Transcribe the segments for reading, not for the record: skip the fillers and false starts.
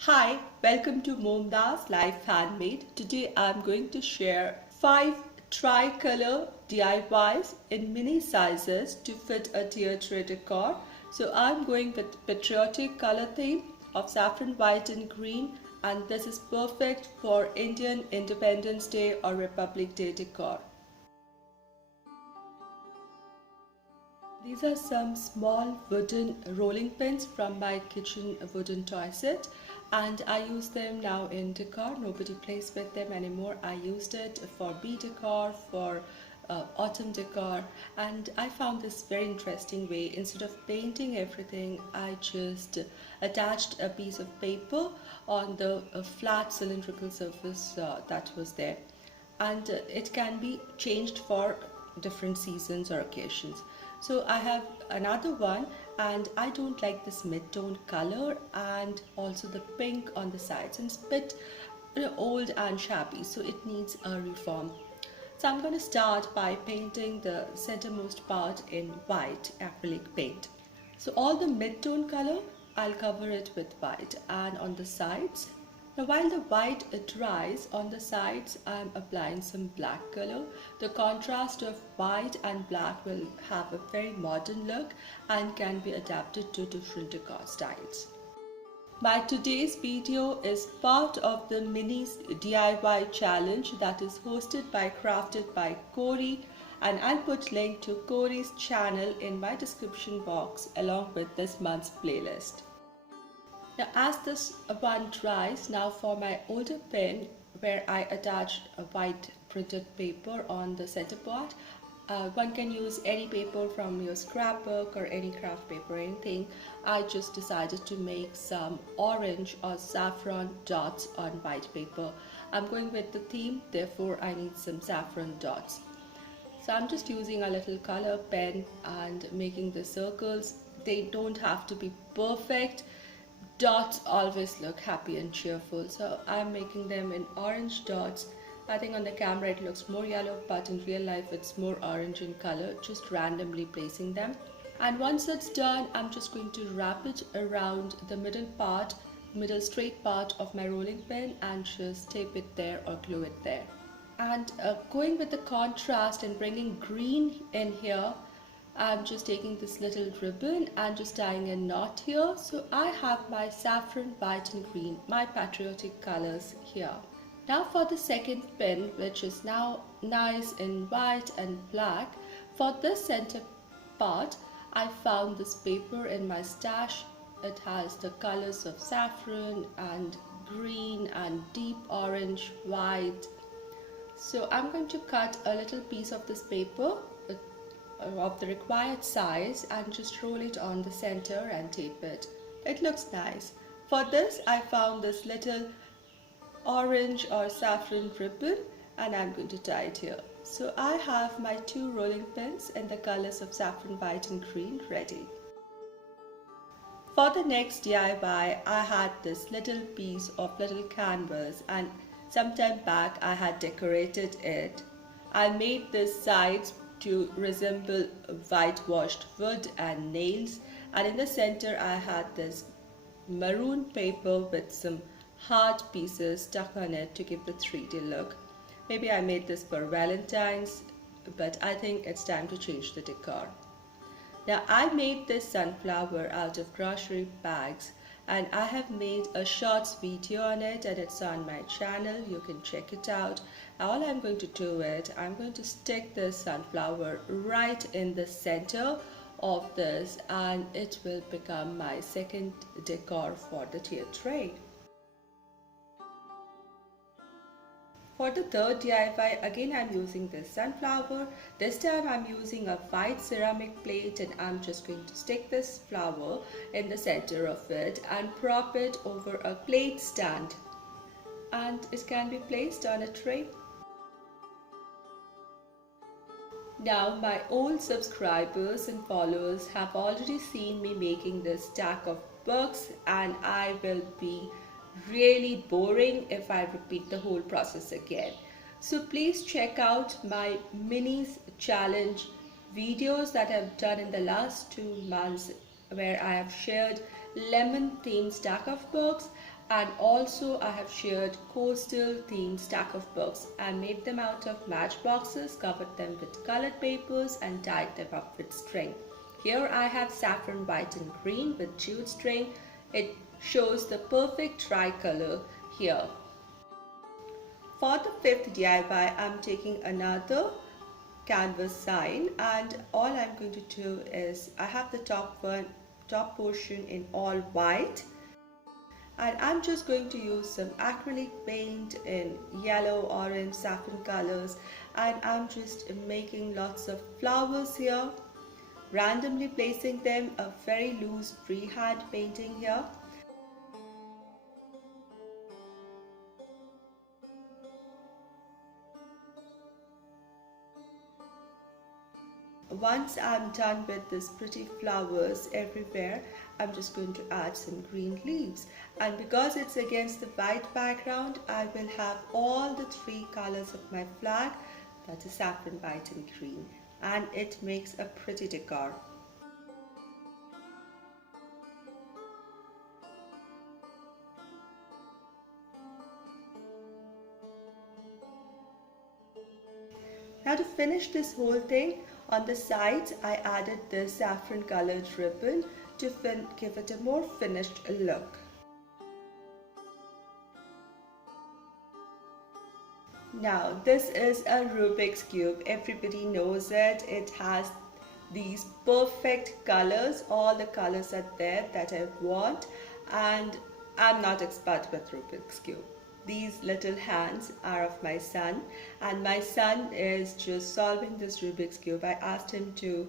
Hi, welcome to MomDas Life Handmade. Today I'm going to share 5 tricolor DIYs in mini sizes to fit a tier tray decor. So I'm going with patriotic color theme of saffron, white and green, and this is perfect for Indian Independence Day or Republic Day decor. These are some small wooden rolling pins from my kitchen wooden toy set, and I use them now in decor. Nobody plays with them anymore. I used it for bee decor, for autumn decor, and I found this very interesting way. Instead of painting everything, I just attached a piece of paper on the flat cylindrical surface that was there, and it can be changed for different seasons or occasions. So I have another one, and I don't like this mid-tone color and also the pink on the sides, and it's a bit old and shabby, so it needs a reform. So I'm going to start by painting the centermost part in white acrylic paint. So all the mid-tone color, I'll cover it with white, and on the sides, now while the white dries on the sides, I'm applying some black color. The contrast of white and black will have a very modern look and can be adapted to different decor styles. My today's video is part of the mini DIY challenge that is hosted by Crafted by Corey, and I'll put link to Corey's channel in my description box along with this month's playlist. Now as this one dries, now for my older pen where I attached a white printed paper on the center part, one can use any paper from your scrapbook or any craft paper or anything. I just decided to make some orange or saffron dots on white paper. I'm going with the theme, therefore I need some saffron dots. So I'm just using a little color pen and making the circles. They don't have to be perfect. Dots always look happy and cheerful, so I'm making them in orange dots. I think on the camera it looks more yellow, but in real life it's more orange in color, just randomly placing them. And once it's done, I'm just going to wrap it around the middle straight part of my rolling pin and just tape it there or glue it there. And going with the contrast and bringing green in here, I'm just taking this little ribbon and just tying a knot here. So I have my saffron, white and green, my patriotic colors here. Now for the second pin, which is now nice in white and black, for this center part, I found this paper in my stash. It has the colors of saffron and green and deep orange, white. So I'm going to cut a little piece of this paper of the required size and just roll it on the center and tape it. It looks nice. For this I found this little orange or saffron ribbon and I'm going to tie it here. So I have my 2 rolling pins in the colors of saffron, white and green ready. For the next DIY, I had this little piece of little canvas, and sometime back I had decorated it. I made the sides to resemble whitewashed wood and nails, and in the center I had this maroon paper with some heart pieces stuck on it to give the 3D look. Maybe I made this for Valentine's, but I think it's time to change the decor. Now I made this sunflower out of grocery bags, and I have made a shorts video on it and it's on my channel. You can check it out. All I'm going to do is I'm going to stick this sunflower right in the center of this, and it will become my second decor for the tier tray. For the third DIY, again I'm using this sunflower. This time I'm using a white ceramic plate, and I'm just going to stick this flower in the center of it and prop it over a plate stand, and it can be placed on a tray. Now my old subscribers and followers have already seen me making this stack of books, and I will be really boring if I repeat the whole process again. So please check out my minis challenge videos that I've done in the last 2 months, where I have shared lemon themed stack of books And also I have shared coastal themed stack of books and made them out of matchboxes, covered them with colored papers and tied them up with string. Here I have saffron white and green with jute string. It shows the perfect tricolor here. For the fifth DIY, I'm taking another canvas sign, and all I'm going to do is I have the top portion in all white, and I'm just going to use some acrylic paint in yellow, orange, saffron colors, and I'm just making lots of flowers here, randomly placing them, a very loose freehand painting here. Once I'm done with these pretty flowers everywhere, I'm just going to add some green leaves. And because it's against the white background, I will have all the three colors of my flag, that is saffron, white and green. And it makes a pretty decor. Now to finish this whole thing, on the sides I added this saffron colored ribbon to give it a more finished look. Now this is a Rubiks Cube, everybody knows it. It has these perfect colors, all the colors are there that I want, and I'm not expert with Rubiks Cube. These little hands are of my son, and my son is just solving this Rubik's Cube. I asked him to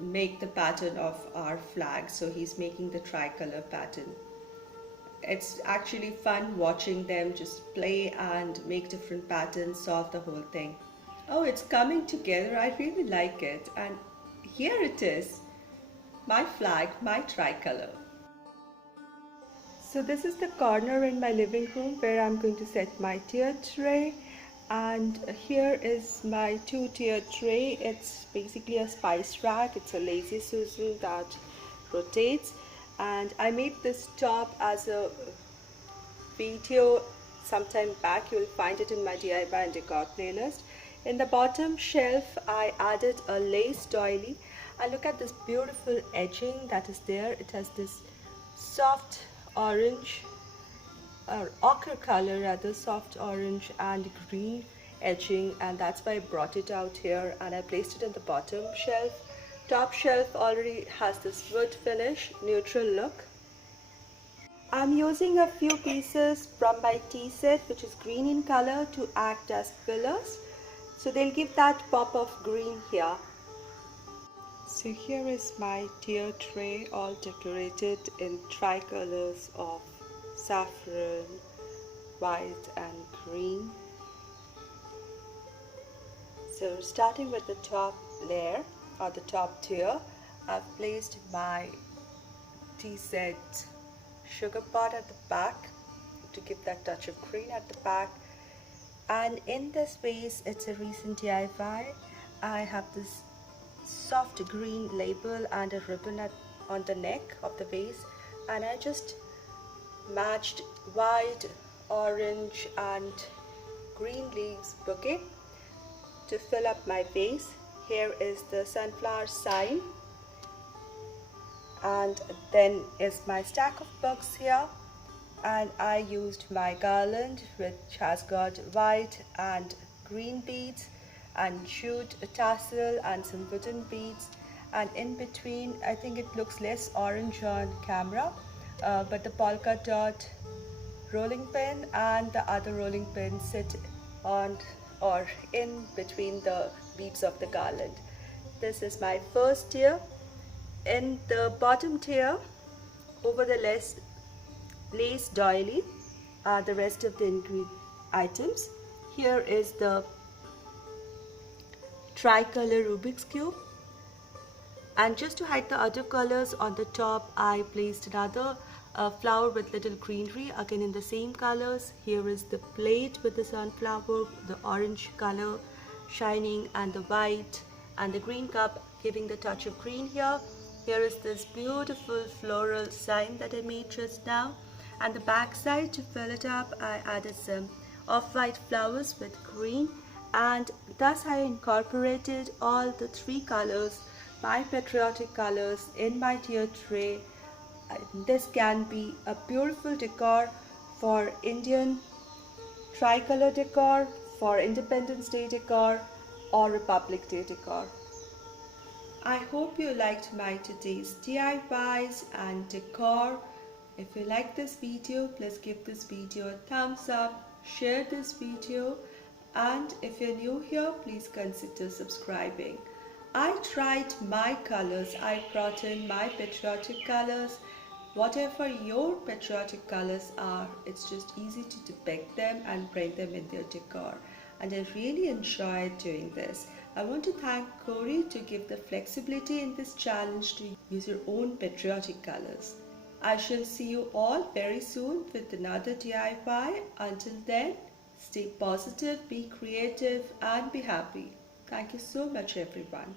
make the pattern of our flag, so he's making the tricolor pattern. It's actually fun watching them just play and make different patterns, solve the whole thing. Oh, it's coming together. I really like it. And here it is, my flag, my tricolor. So this is the corner in my living room where I'm going to set my tier tray, and here is my 2-tier tray. It's basically a spice rack. It's a lazy Susan that rotates, and I made this top as a video sometime back. You'll find it in my DIY and decor playlist. In the bottom shelf I added a lace doily, and look at this beautiful edging that is there. It has this soft orange or ochre color, rather soft orange and green edging, and that's why I brought it out here and I placed it in the bottom shelf. Top shelf already has this wood finish, neutral look. I'm using a few pieces from my tea set, which is green in color, to act as pillars, so they'll give that pop of green here. So here is my tier tray, all decorated in tricolors of saffron, white and green. So starting with the top layer or the top tier, I've placed my tea set sugar pot at the back to give that touch of green at the back. And in this vase, it's a recent DIY. I have this soft green label and a ribbon on the neck of the vase, and I just matched white, orange and green leaves bouquet to fill up my vase. Here is the sunflower sign, and then is my stack of books here, and I used my garland which has got white and green beads and jute tassel and some wooden beads, and in between, I think it looks less orange on camera, but the polka dot rolling pin and the other rolling pin sit on or in between the beads of the garland. This is my first tier. In the bottom tier, over the lace doily are the rest of the ingredient items. Here is the tricolor Rubik's Cube, and just to hide the other colors, on the top I placed another flower with little greenery, again in the same colors. Here is the plate with the sunflower, the orange color shining, and the white and the green cup giving the touch of green here. Here is this beautiful floral sign that I made just now, And the back side, to fill it up, I added some off-white flowers with green, and thus I incorporated all the three colors, my patriotic colors, in my tier tray. This can be a beautiful decor for Indian tricolor decor, for Independence Day decor, or Republic Day decor. I hope you liked my today's DIYs and decor. If you like this video, please give this video a thumbs up, share this video, and if you're new here, please consider subscribing. I tried my colors. I brought in my patriotic colors. Whatever your patriotic colors are, it's just easy to depict them and bring them in their decor. And I really enjoyed doing this. I want to thank Corey to give the flexibility in this challenge to use your own patriotic colors. I shall see you all very soon with another DIY. Until then, stay positive, be creative, and be happy. Thank you so much, everyone.